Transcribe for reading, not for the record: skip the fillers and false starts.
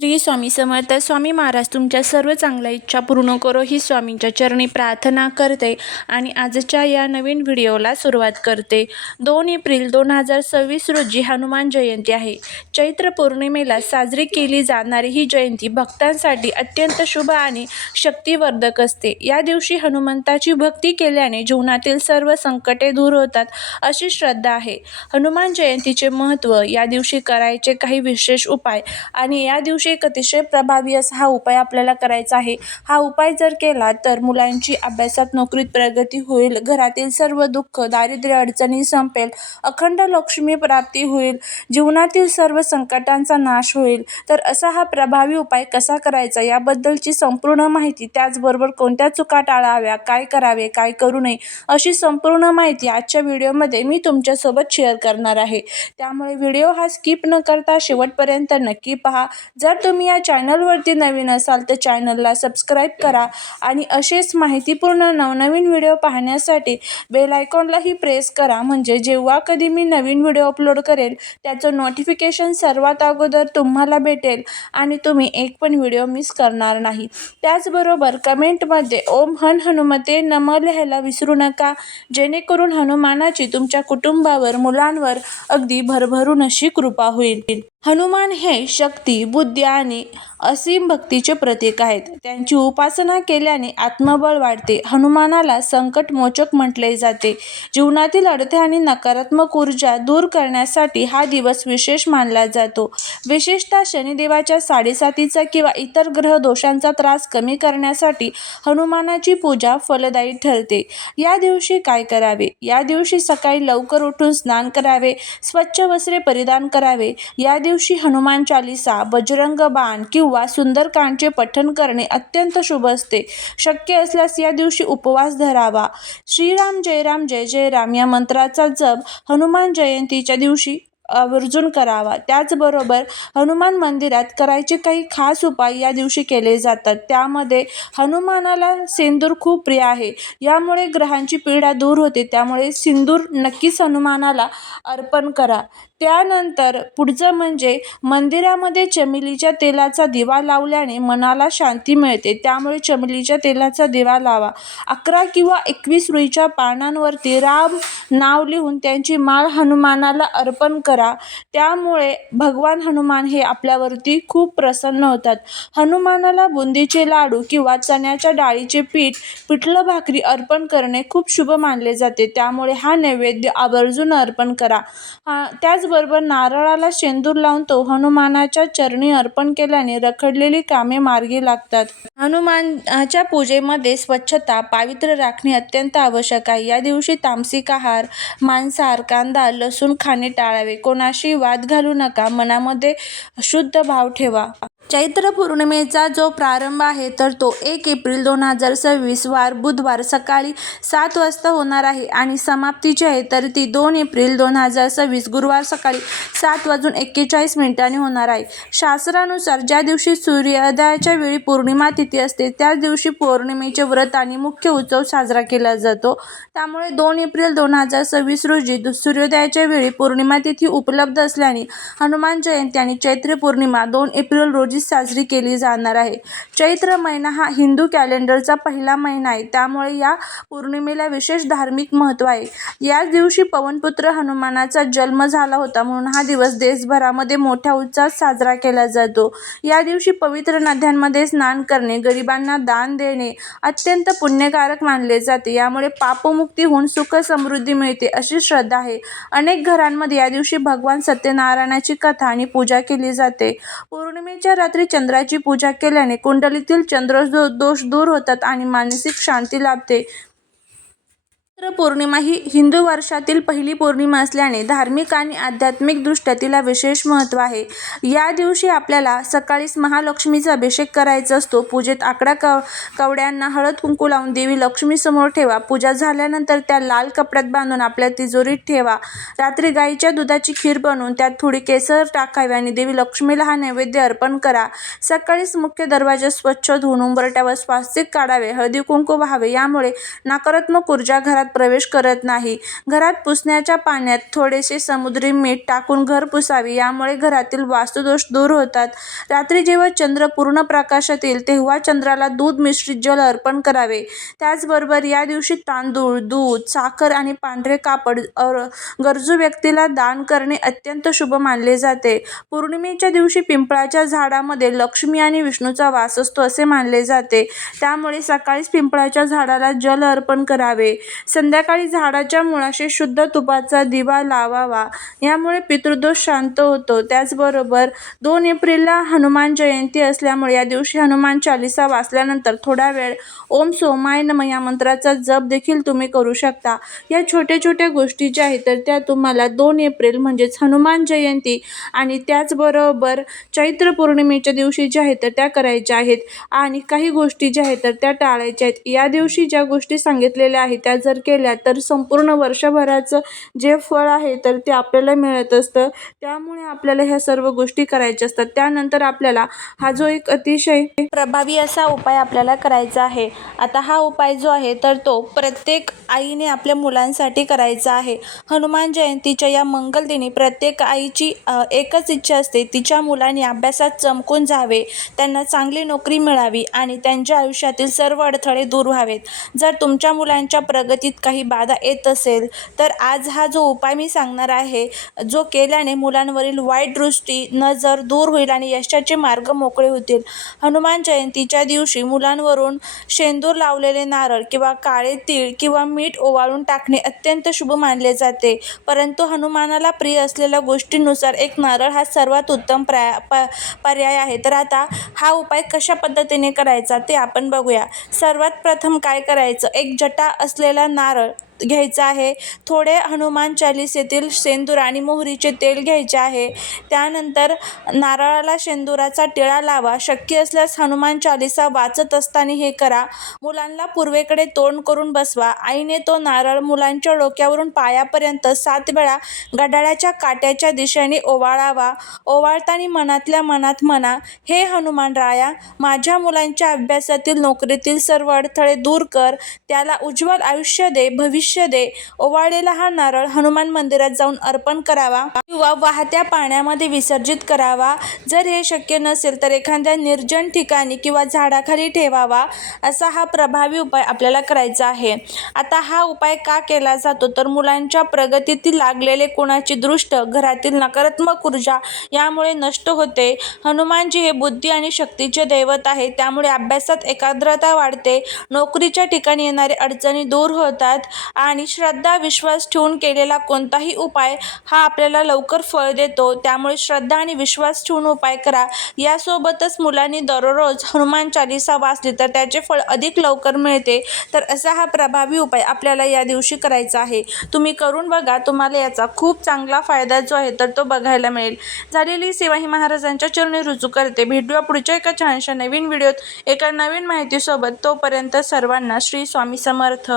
श्री स्वामी समर्थ. स्वामी महाराज तुमच्या सर्व चांगल्या इच्छा पूर्ण करो ही स्वामींच्या चरणी प्रार्थना करते आणि आजच्या या नवीन व्हिडिओला सुरुवात करते. 2 एप्रिल 2026 रोजी हनुमान जयंती आहे. चैत्र पौर्णिमेला साजरी केली जाणारी ही जयंती भक्तांसाठी अत्यंत शुभ आणि शक्तिवर्धक असते. या दिवशी हनुमंताची भक्ती केल्याने जीवनातील सर्व संकटे दूर होतात अशी श्रद्धा आहे. हनुमान जयंतीचे महत्त्व, या दिवशी करायचे काही विशेष उपाय आणि या दिवशी एक अतिशय प्रभावी असा हा उपाय आपल्याला करायचा आहे. हा उपाय जर केला तर मुलांची अभ्यासात, नोकरीत प्रगती होईल, घरातील सर्व दुःख, दारिद्र्य, अडचणी संपेल, अखंड लक्ष्मी प्राप्ती होईल, जीवनातील सर्व संकटांचा नाश होईल. तर असा हा प्रभावी उपाय कसा करायचा याबद्दलची संपूर्ण माहिती, त्याचबरोबर कोणत्या चुका टाळाव्या, काय करावे, काय करू नये, अशी संपूर्ण माहिती आजच्या व्हिडिओमध्ये मी तुमच्यासोबत शेअर करणार आहे. त्यामुळे व्हिडिओ हा स्किप न करता शेवटपर्यंत नक्की पहा. जर तुम्ही या चॅनलवरती नवीन असाल तर चॅनलला सबस्क्राईब करा आणि असेच माहितीपूर्ण नवनवीन व्हिडिओ पाहण्यासाठी बेल आयकॉनलाही प्रेस करा, म्हणजे जेव्हा कधी मी नवीन व्हिडिओ अपलोड करेल त्याचं नोटिफिकेशन सर्वात अगोदर तुम्हाला भेटेल आणि तुम्ही एक पण व्हिडिओ मिस करणार नाही. त्याचबरोबर कमेंटमध्ये ओम हनुमते नमः लिहायला विसरू नका, जेणेकरून हनुमानाची तुमच्या कुटुंबावर, मुलांवर अगदी भरभरून अशी कृपा होईल. हनुमान हे शक्ती, बुद्धी आणि असीम भक्तीचे प्रतीक आहेत. त्यांची उपासना केल्याने आत्मबळ वाढते. हनुमानाला संकटमोचक म्हटले जाते. जीवनातील अडथळे आणि नकारात्मक ऊर्जा दूर करण्यासाठी हा दिवस विशेष मानला जातो. विशेषतः शनिदेवाच्या साडेसातीचा किंवा इतर ग्रह दोषांचा त्रास कमी करण्यासाठी हनुमानाची पूजा फलदायी ठरते. या दिवशी काय करावे? या दिवशी सकाळी लवकर उठून स्नान करावे, स्वच्छ वस्त्रे परिधान करावे. या दिवशी हनुमान चालीसा, बजरंग बाण किंवा सुंदरकांडचे पठण करणे अत्यंत शुभ असते. शक्य असल्यास या दिवशी उपवास धरावा. श्रीराम जय राम जय जय राम या मंत्राचा जप हनुमान जयंतीच्या दिवशी आवर्जून करावा. त्याचबरोबर हनुमान मंदिरात करायचे काही खास उपाय या दिवशी केले जातात. त्यामध्ये हनुमानाला सिंदूर खूप प्रिय आहे. यामुळे ग्रहांची पीडा दूर होते. त्यामुळे सिंदूर नक्कीच हनुमानाला अर्पण करा. त्यानंतर पुढचं म्हणजे मंदिरामध्ये चमेलीच्या तेलाचा दिवा लावल्याने मनाला शांती मिळते. त्यामुळे चमेलीच्या तेलाचा दिवा लावा. 11 किंवा 21 रुईच्या पानांवरती राम नाव लिहून त्यांची माळ हनुमानाला अर्पण करा. त्यामुळे भगवान हनुमान हे आपल्यावरती खूप प्रसन्न होतात. हनुमानाला बुंदीचे लाडू किंवा चण्याच्या डाळीचे पिठलं भाकरी अर्पण करणे खूप शुभ मानले जाते. त्यामुळे हा नैवेद्य आवर्जून अर्पण करा. त्याचबरोबर नारळाला शेंदूर लावून तो हनुमानाच्या चरणी अर्पण केल्याने रखडलेली कामे मार्गी लागतात. हनुमानाच्या पूजेमध्ये स्वच्छता, पावित्र्य राखणे अत्यंत आवश्यक आहे. या दिवशी तामसिक आहार, मांसाहार, कांदा, लसूण खाणे टाळावे. कोणाशी वाद घालू नका. मनामध्ये शुद्ध भाव ठेवा. चैत्र पौर्णिमेचा जो प्रारंभ आहे तर तो 1 एप्रिल 2026 वार बुधवार सकाळी 7 वाजता होणार आहे आणि समाप्ती जी आहे तर ती 2 एप्रिल 2026 गुरुवार सकाळी 7:41 होणार आहे. शास्त्रानुसार ज्या दिवशी सूर्योदयाच्या वेळी पौर्णिमा तिथी असते त्याच दिवशी पौर्णिमेचे व्रत आणि मुख्य उत्सव साजरा केला जातो. त्यामुळे 2 एप्रिल 2026 रोजी सूर्योदयाच्या वेळी पौर्णिमा तिथी उपलब्ध असल्याने हनुमान जयंती आणि चैत्र पौर्णिमा 2 एप्रिल रोजी साजरी केली जाणार आहे. चैत्र महिना हा हिंदू कॅलेंडरचा पहिला महिना आहे. त्यामुळे या पौर्णिमेला विशेष धार्मिक महत्त्व आहे. याच दिवशी पवनपुत्र हनुमानाचा जन्म झाला होता, म्हणून हा दिवस देशभरामध्ये मोठ्या उत्साहात साजरा केला जातो. या दिवशी पवित्र नद्यांमध्ये स्नान करणे, गरिबांना दान देणे अत्यंत पुण्यकारक मानले जाते. यामुळे पापमुक्ती होऊन सुख समृद्धी मिळते अशी श्रद्धा आहे. अनेक घरांमध्ये या दिवशी भगवान सत्यनारायणाची कथा आणि पूजा केली जाते. पौर्णिमेच्या रात्री चंद्राची पूजा केल्याने कुंडलीतील चंद्रदोष दूर होतात आणि मानसिक शांती लाभते. चैत्र पौर्णिमा ही हिंदू वर्षातील पहिली पौर्णिमा असल्याने धार्मिक आणि आध्यात्मिक दृष्ट्या तिला विशेष महत्त्व आहे. या दिवशी आपल्याला सकाळीच महालक्ष्मीचा अभिषेक करायचा असतो. पूजेत कवड्यांना हळद कुंकू लावून देवी लक्ष्मी समोर ठेवा. पूजा झाल्यानंतर त्या लाल कपड्यात बांधून आपल्या तिजोरीत ठेवा. रात्री गाईच्या दुधाची खीर बनवून त्यात थोडी केसर टाकावी आणि देवी लक्ष्मीला हा नैवेद्य अर्पण करा. सकाळीच मुख्य दरवाजा स्वच्छ धुवून उंबरठ्यावर स्वास्तिक काढावे, हळदी कुंकू व्हावे. यामुळे नकारात्मक ऊर्जा घरात प्रवेश करत नाही. घरात पुसण्याच्या पाण्यात थोडेसे समुद्री मीठ टाकून घर पुसावे, यामुळे घरातील वास्तुदोष दूर होतात. रात्री जेव्हा चंद्र पूर्ण प्रकाशात येईल तेव्हा चंद्राला दूध मिश्रित जल अर्पण करावे. त्याचबरोबर या दिवशी तांदूळ, दूध, साखर आणि पांढरे कापड गरजू व्यक्तीला दान करणे अत्यंत शुभ मानले जाते. पौर्णिमेच्या दिवशी पिंपळाच्या झाडामध्ये लक्ष्मी आणि विष्णूचा वास असतो असे मानले जाते. त्यामुळे सकाळीच पिंपळाच्या झाडाला जल अर्पण करावे. संध्याकाळी झाडाच्या मुळाशी शुद्ध तुपाचा दिवा लावावा, यामुळे पितृदोष शांत होतो. त्याचबरोबर 2 एप्रिलला हनुमान जयंती असल्यामुळे या दिवशी हनुमान चालीसा वाचल्यानंतर थोडा वेळ ओम सोमाय नमः या मंत्राचा जप देखील तुम्ही करू शकता. या छोट्या छोट्या गोष्टी ज्या आहेत तर त्या तुम्हाला 2 एप्रिल म्हणजेच हनुमान जयंती आणि त्याचबरोबर चैत्र पौर्णिमेच्या दिवशी ज्या आहेत तर त्या करायच्या आहेत आणि काही गोष्टी ज्या आहेत तर त्या टाळायच्या आहेत. या दिवशी ज्या गोष्टी सांगितलेल्या आहेत त्या जर केल्या तर संपूर्ण वर्षभराचं जे फळ आहे तर ते आपल्याला मिळत असतं. त्यामुळे आपल्याला ह्या सर्व गोष्टी करायच्या असतात. त्यानंतर आपल्याला हा जो एक अतिशय प्रभावी असा उपाय आपल्याला करायचा आहे. आता हा उपाय जो आहे तर तो प्रत्येक आईने आपल्या मुलांसाठी करायचा आहे. हनुमान जयंतीच्या या मंगल दिनी प्रत्येक आईची एकच इच्छा असते, तिच्या मुलांनी अभ्यासात चमकून जावे, त्यांना चांगली नोकरी मिळावी आणि त्यांच्या आयुष्यातील सर्व अडथळे दूर व्हावेत. जर तुमच्या मुलांच्या प्रगतीत काही बाधा येत असेल तर आज हा जो उपाय मी सांगणार आहे, जो केल्याने मुलांवरील वाईट दृष्टी नजर दूर होईल आणि यशाचे मार्ग मोकळे होतील. हनुमान जयंतीच्या दिवशी मुलांवरून शेंदूर लावलेले नारळ किंवा काळे तीळ किंवा मीठ ओवाळून टाकणे अत्यंत शुभ मानले जाते. परंतु हनुमानाला प्रिय असलेल्या गोष्टींनुसार एक नारळ हा सर्वात उत्तम पर्याय आहे. तर आता हा उपाय कशा पद्धतीने करायचा ते आपण बघूया. सर्वात प्रथम काय करायचं, एक जटा असलेला नारळ घ्यायचा आहे. थोडे हनुमान चालीसेतील शेंदूर आणि मोहरीचे तेल घ्यायचे आहे. त्यानंतर नारळाला शेंदुराचा टिळा लावा. शक्य असल्यास हनुमान चालीसा वाचत असताना हे करा. मुलांना पूर्वेकडे तोंड करून बसवा. आईने तो नारळ मुलांच्या डोक्यावरून पायापर्यंत 7 वेळा घड्याळाच्या काट्याच्या दिशेने ओवाळावा. ओवाळताना मनातल्या मनात म्हणा, हे हनुमान राया, माझ्या मुलांच्या अभ्यासातील, नोकरीतील सर्व अडथळे दूर कर, त्याला उज्ज्वल आयुष्य दे, भविष्य दे. ओवाळलेला हा नारळ हनुमान मंदिरात जाऊन अर्पण करावा किंवा वाहत्या पाण्यामध्ये विसर्जित करावा. जर हे शक्य नसेल तर एखाद्या निर्जन ठिकाणी किंवा झाडाखाली ठेवावा. असा हा प्रभावी उपाय आपल्याला करायचा आहे. आता हा उपाय का केला जातो तर मुलांच्या प्रगतीतील लागलेले कोणाची दृष्ट, घरातील नकारात्मक ऊर्जा यामुळे नष्ट होते. हनुमानजी हे बुद्धी आणि शक्तीचे दैवत आहे. त्यामुळे अभ्यासात एकाग्रता वाढते, नोकरीच्या ठिकाणी येणारे अडचणी दूर होतात आणि श्रद्धा विश्वास ठेवून केलेला कोणताही उपाय हा आपल्याला लवकर फळ देतो. त्यामुळे श्रद्धा आणि विश्वास ठेवून उपाय करा. यासोबतच मुलांनी दररोज हनुमान चालीसा वाचली तर त्याचे फळ अधिक लवकर मिळते. तर असा हा प्रभावी उपाय आपल्याला या दिवशी करायचा आहे. तुम्ही करून बघा, तुम्हाला याचा खूप चांगला फायदा जो आहे तर तो बघायला मिळेल. झालेली सेवा ही महाराजांच्या चरणी रुजू करते. भेटूया पुढच्या एका छानशा नवीन व्हिडिओत एका नवीन माहितीसोबत. तोपर्यंत सर्वांना श्री स्वामी समर्थ.